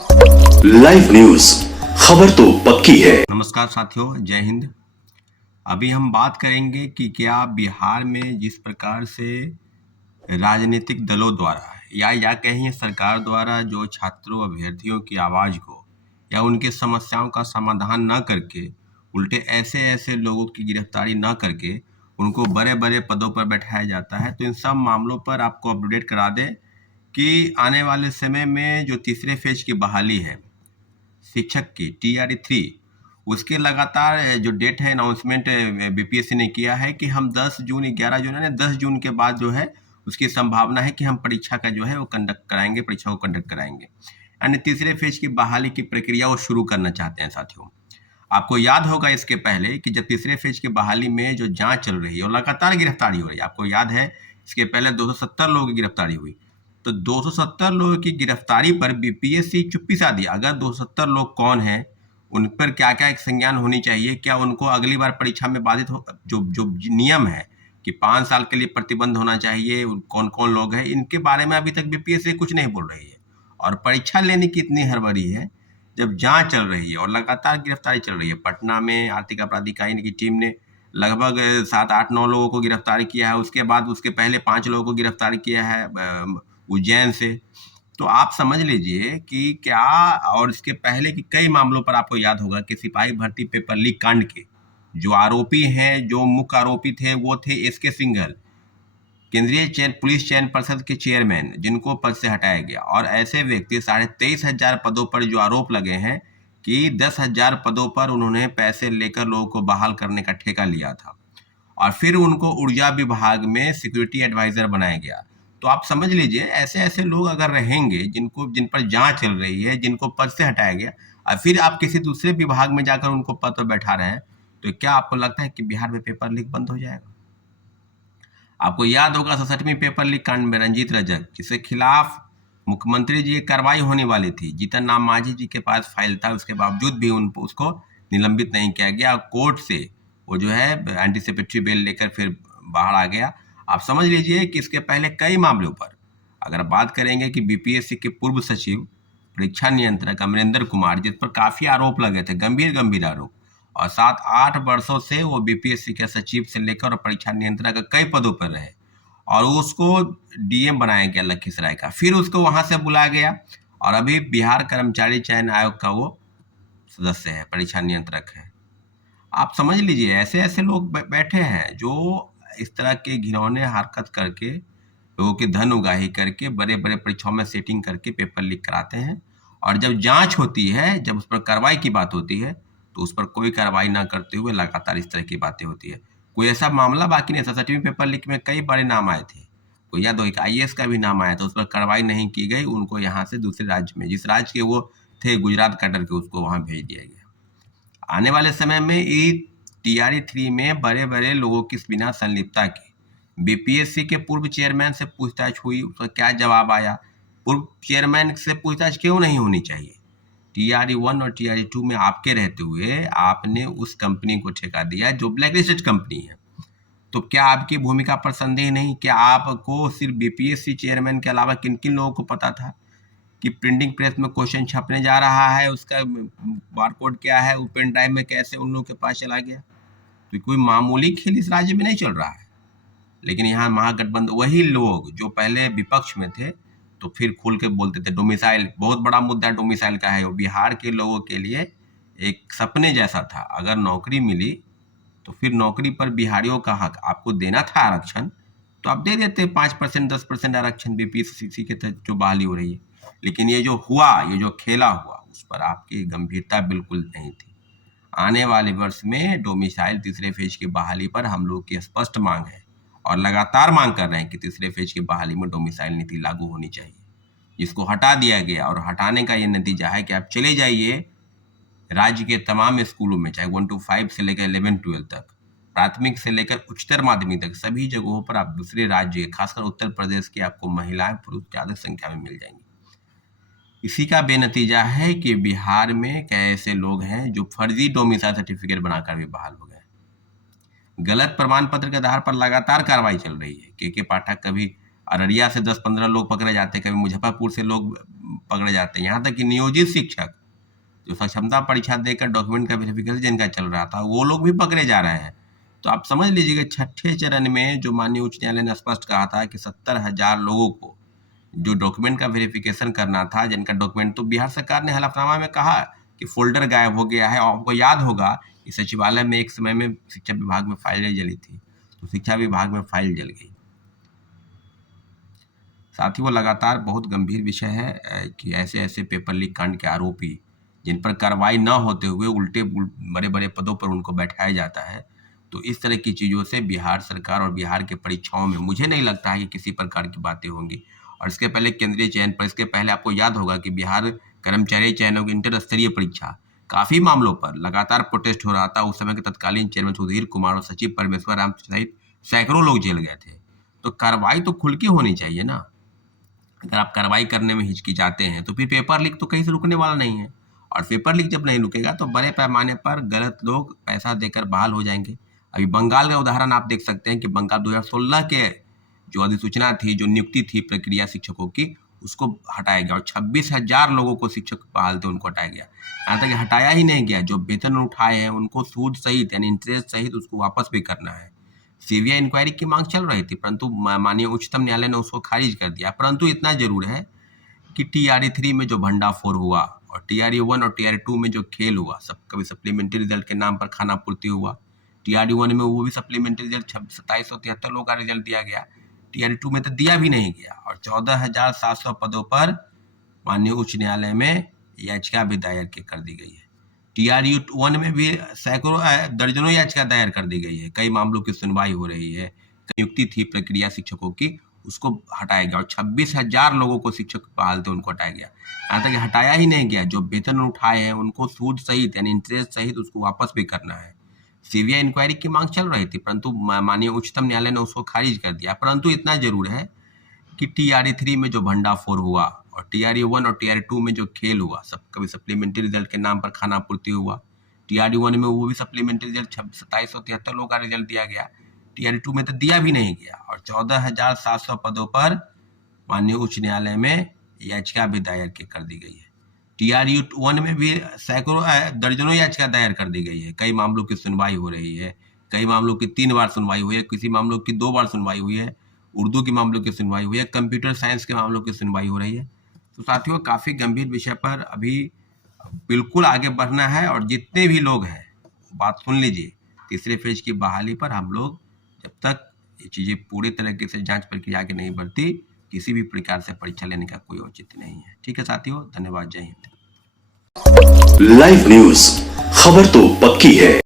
Live news, खबर तो पक्की है। नमस्कार साथियों, जय हिंद। अभी हम बात करेंगे कि क्या बिहार में जिस प्रकार से राजनीतिक दलों द्वारा या कहीं सरकार द्वारा जो छात्रों अभ्यर्थियों की आवाज़ को या उनकी समस्याओं का समाधान न करके उल्टे ऐसे ऐसे लोगों की गिरफ्तारी न करके उनको बड़े बड़े पदों पर बैठाया जाता है। तो इन सब मामलों पर आपको अपडेट करा दें कि आने वाले समय में जो तीसरे फेज की बहाली है शिक्षक की TRE 3 उसके लगातार जो डेट है अनाउंसमेंट बीपीएससी ने किया है कि हम 10 जून 11 जून है 10 जून के बाद जो है उसकी संभावना है कि हम परीक्षा का जो है वो कंडक्ट कराएंगे, परीक्षा को कंडक्ट कराएंगे। यानी तीसरे फेज की बहाली की प्रक्रिया वो शुरू करना चाहते हैं साथियों। आपको याद होगा इसके पहले कि जब तीसरे फेज की बहाली में जो जांच चल रही है और लगातार गिरफ्तारी हो रही है, आपको याद है इसके पहले 270 लोगों की गिरफ्तारी हुई। तो 270 लोगों की गिरफ्तारी पर बीपीएससी चुप्पी सा दिया। अगर 270 लोग कौन हैं, उन पर क्या क्या एक संज्ञान होनी चाहिए, क्या उनको अगली बार परीक्षा में बाधित हो, जो जो नियम है कि 5 साल के लिए प्रतिबंध होना चाहिए, कौन कौन लोग हैं, इनके बारे में अभी तक बीपीएससी कुछ नहीं बोल रही है। और परीक्षा लेने की इतनी हड़बड़ी है जब जांच चल रही है और लगातार गिरफ्तारी चल रही है। पटना में आर्थिक अपराध इकाई की टीम ने लगभग 7 8 9 लोगों को गिरफ्तार किया है। उसके बाद उसके पहले 5 लोगों को गिरफ्तार किया है उज्जैन से। तो आप समझ लीजिए कि क्या, और इसके पहले की कई मामलों पर आपको याद होगा कि सिपाही भर्ती पेपर लीक कांड के जो आरोपी हैं, जो मुख्य आरोपी थे वो थे SK सिंघल, केंद्रीय पुलिस चयन पर्षद के चेयरमैन, जिनको पद से हटाया गया। और ऐसे व्यक्ति 23,500 पदों पर जो आरोप लगे हैं कि 10,000 पदों पर उन्होंने पैसे लेकर लोगों को बहाल करने का ठेका लिया था और फिर उनको ऊर्जा विभाग में सिक्योरिटी एडवाइजर बनाया गया। तो आप समझ लीजिए ऐसे ऐसे लोग अगर रहेंगे जिन पर जांच चल रही है, जिनको पद से हटाया गया, और फिर आप किसी दूसरे विभाग में जाकर उनको पद पर बैठा रहे हैं, तो क्या आपको लगता है कि बिहार में पेपर लीक बंद हो जाएगा? आपको याद होगा 67वीं पेपर लीक कांड में रंजीत रजक, जिसके खिलाफ मुख्यमंत्री जी की कार्रवाई होने वाली थी, जीतन राम मांझी जी के पास फाइल था, उसके बावजूद भी उसको निलंबित नहीं किया गया। कोर्ट से वो जो है एंटीसिपेटरी बेल लेकर फिर बाहर आ गया। आप समझ लीजिए कि इसके पहले कई मामलों पर अगर बात करेंगे कि बीपीएससी के पूर्व सचिव परीक्षा नियंत्रक अमरिंदर कुमार, जिस पर काफी आरोप लगे थे, गंभीर गंभीर आरोप, और 7 8 वर्षों से वो बीपीएससी के सचिव से लेकर और परीक्षा नियंत्रक का कई पदों पर रहे और उसको डीएम बनाया गया लखीसराय का, फिर उसको वहां से बुलाया गया और अभी बिहार कर्मचारी चयन आयोग का वो सदस्य है, परीक्षा नियंत्रक है। आप समझ लीजिए ऐसे ऐसे लोग बैठे हैं जो इस तरह के घिनौने हरकत करके लोगों की धन उगाही करके बड़े बड़े परीक्षाओं में सेटिंग करके पेपर लीक कराते हैं। और जब जांच होती है, जब उस पर कार्रवाई की बात होती है, तो उस पर कोई कार्रवाई ना करते हुए लगातार इस तरह की बातें होती है। कोई ऐसा मामला बाकी नहीं था। 67वीं पेपर लीक में कई बड़े नाम आए थे। कोई याद हो, एक IAS का भी नाम आया था, उस पर कार्रवाई नहीं की गई, उनको यहाँ से दूसरे राज्य में, जिस राज्य के वो थे गुजरात कैडर के, उसको वहाँ भेज दिया गया। आने वाले समय में TRE 3 में बड़े बड़े लोगों की बिना संलिप्तता की बीपीएससी के पूर्व चेयरमैन से पूछताछ हुई, उसका क्या जवाब आया? पूर्व चेयरमैन से पूछताछ क्यों नहीं होनी चाहिए? TRE 1 और TRE 2 में आपके रहते हुए आपने उस कंपनी को ठेका दिया जो ब्लैकलिस्टेड कंपनी है। तो क्या आपकी भूमिका पर संदेह नहीं? क्या आपको सिर्फ बीपीएससी चेयरमैन के अलावा किन किन लोगों को पता था कि प्रिंटिंग प्रेस में क्वेश्चन छपने जा रहा है, उसका बारकोड क्या है, वो पेन ड्राइव में कैसे उन लोगों के पास चला गया? तो कोई मामूली खेल इस राज्य में नहीं चल रहा है। लेकिन यहाँ महागठबंधन, वही लोग जो पहले विपक्ष में थे तो फिर खुल के बोलते थे। डोमिसाइल बहुत बड़ा मुद्दा डोमिसाइल का है, वो बिहार के लोगों के लिए एक सपने जैसा था। अगर नौकरी मिली तो फिर नौकरी पर बिहारियों का हक आपको देना था आरक्षण, तो आप दे देते 5% 10% आरक्षण बीपीएससी के तहत जो बहाली हो रही है। लेकिन ये जो हुआ, ये जो खेला हुआ, उस पर आपकी गंभीरता बिल्कुल नहीं थी। आने वाले वर्ष में डोमिसाइल तीसरे फेज की बहाली पर हम लोग की स्पष्ट मांग है और लगातार मांग कर रहे हैं कि तीसरे फेज की बहाली में डोमिसाइल नीति लागू होनी चाहिए, जिसको हटा दिया गया। और हटाने का ये नतीजा है कि आप चले जाइए राज्य के तमाम स्कूलों में, चाहे 1 to 5 से लेकर 11 12 तक, प्राथमिक से लेकर उच्चतर माध्यमिक तक, सभी जगहों पर आप दूसरे राज्य, खासकर उत्तर प्रदेश की, आपको महिलाएं पुरुष ज़्यादा संख्या में मिल जाएंगी। इसी का बेनतीजा है कि बिहार में कई ऐसे लोग हैं जो फर्जी डोमिसाइल सर्टिफिकेट बनाकर भी बहाल हो गए। गलत प्रमाण पत्र के आधार पर लगातार कार्रवाई चल रही है। के पाठक, कभी अररिया से 10 15 लोग पकड़े जाते, कभी मुजफ्फरपुर से लोग पकड़े जाते हैं। यहाँ तक कि नियोजित शिक्षक जो सक्षमता परीक्षा देकर डॉक्यूमेंट का वेरिफिकेशन जिनका चल रहा था, वो लोग भी पकड़े जा रहे हैं। तो आप समझ लीजिए कि छठे चरण में जो माननीय उच्च न्यायालय ने स्पष्ट कहा था कि 70,000 लोगों को जो डॉक्यूमेंट का वेरिफिकेशन करना था, जिनका डॉक्यूमेंट, तो बिहार सरकार ने हलफनामा में कहा कि फोल्डर गायब हो गया है। और आपको याद होगा कि सचिवालय में एक समय में शिक्षा विभाग में फाइलें जली थी, तो शिक्षा विभाग में फाइल जल गई। साथ ही वो लगातार बहुत गंभीर विषय है कि ऐसे ऐसे पेपर लीक कांड के आरोपी जिन पर कार्रवाई न होते हुए उल्टे बड़े बड़े पदों पर उनको बैठाया जाता है। तो इस तरह की चीज़ों से बिहार सरकार और बिहार के परीक्षाओं में मुझे नहीं लगता है कि किसी प्रकार की बातें होंगी। और इसके पहले केंद्रीय चयन पर, इसके पहले आपको याद होगा कि बिहार कर्मचारी चयन की इंटर स्तरीय परीक्षा, काफ़ी मामलों पर लगातार प्रोटेस्ट हो रहा था। उस समय के तत्कालीन चेयरमैन सुधीर कुमार और सचिव परमेश्वर राम सहित सैकड़ों लोग जेल गए थे। तो कार्रवाई तो खुल के होनी चाहिए ना। अगर आप कार्रवाई करने में हिचकिचाते हैं तो फिर पेपर लीक तो कहीं से रुकने वाला नहीं है। और पेपर लीक जब नहीं रुकेगा तो बड़े पैमाने पर गलत लोग पैसा देकर बहाल हो जाएंगे। अभी बंगाल का उदाहरण आप देख सकते हैं कि बंगाल 2016 के जो अधिसूचना थी, जो नियुक्ति थी प्रक्रिया शिक्षकों की, उसको हटाया गया और 26,000 लोगों को शिक्षक बहाल थे, उनको हटाया गया। यहाँ तक कि हटाया ही नहीं गया, जो वेतन उठाए हैं उनको सूद सहित यानी इंटरेस्ट सहित उसको वापस भी करना है। सीबीआई इंक्वायरी की मांग चल रही थी, परंतु माननीय उच्चतम न्यायालय ने उसको खारिज कर दिया। परंतु इतना जरूर है कि TRE 3 में जो भंडाफोड़ हुआ और TRE 1 और TRE 2 में जो खेल हुआ, सब कभी सप्लीमेंट्री रिजल्ट के नाम पर खाना पूर्ति हुआ। TRE 1 में वो भी सप्लीमेंट्री रिजल्ट 2773 लोगों का रिजल्ट दिया गया, TRE 2 में तो दिया भी नहीं गया। और 14,700 पदों पर माननीय उच्च न्यायालय में याचिका भी दायर कर दी गई है। TRE 1 में भी सैकड़ों दर्जनों याचिका दायर कर दी गई है, कई मामलों की सुनवाई हो रही है। नियुक्ति थी प्रक्रिया शिक्षकों की, उसको हटाया गया और 26,000 लोगों को शिक्षक बहाल थे, उनको हटाया गया। यहाँ तक कि हटाया ही नहीं गया, जो वेतन उठाए हैं उनको सूद सहित यानी इंटरेस्ट सहित उसको वापस भी करना है। सीबीआई इंक्वायरी की मांग चल रही थी, परंतु माननीय उच्चतम न्यायालय ने उसको खारिज कर दिया। परंतु इतना जरूर है कि TRE 3 में जो भंडाफोड़ हुआ और TRE 1 और TRE 2 में जो खेल हुआ, सब कभी सप्लीमेंट्री रिजल्ट के नाम पर खाना पूर्ति हुआ। TRE 1 में वो भी सप्लीमेंट्री रिजल्ट 2773 लोगों का रिजल्ट दिया गया, TRE 2 में तो दिया भी नहीं गया। और 14,700 पदों पर माननीय उच्च न्यायालय में याचिका भी दायर कर दी गई है। TRE 1 में भी सैकड़ों दर्जनों याचिका दायर कर दी गई है, कई मामलों की सुनवाई हो रही है। कई मामलों की 3 बार सुनवाई हुई है, किसी मामलों की 2 बार सुनवाई हुई है, उर्दू के मामलों की सुनवाई हुई है, कंप्यूटर साइंस के मामलों की सुनवाई हो रही है। तो साथियों, काफ़ी गंभीर विषय पर अभी बिल्कुल आगे बढ़ना है। और जितने भी लोग हैं, बात सुन लीजिए, तीसरे फेज की बहाली पर हम लोग जब तक ये चीज़ें पूरी तरीके से जांच प्रक्रिया आगे नहीं बढ़ती, किसी भी प्रकार से परीक्षा लेने का कोई औचित्य नहीं है। ठीक है साथियों, धन्यवाद, जय हिंद। लाइव न्यूज, खबर तो पक्की है।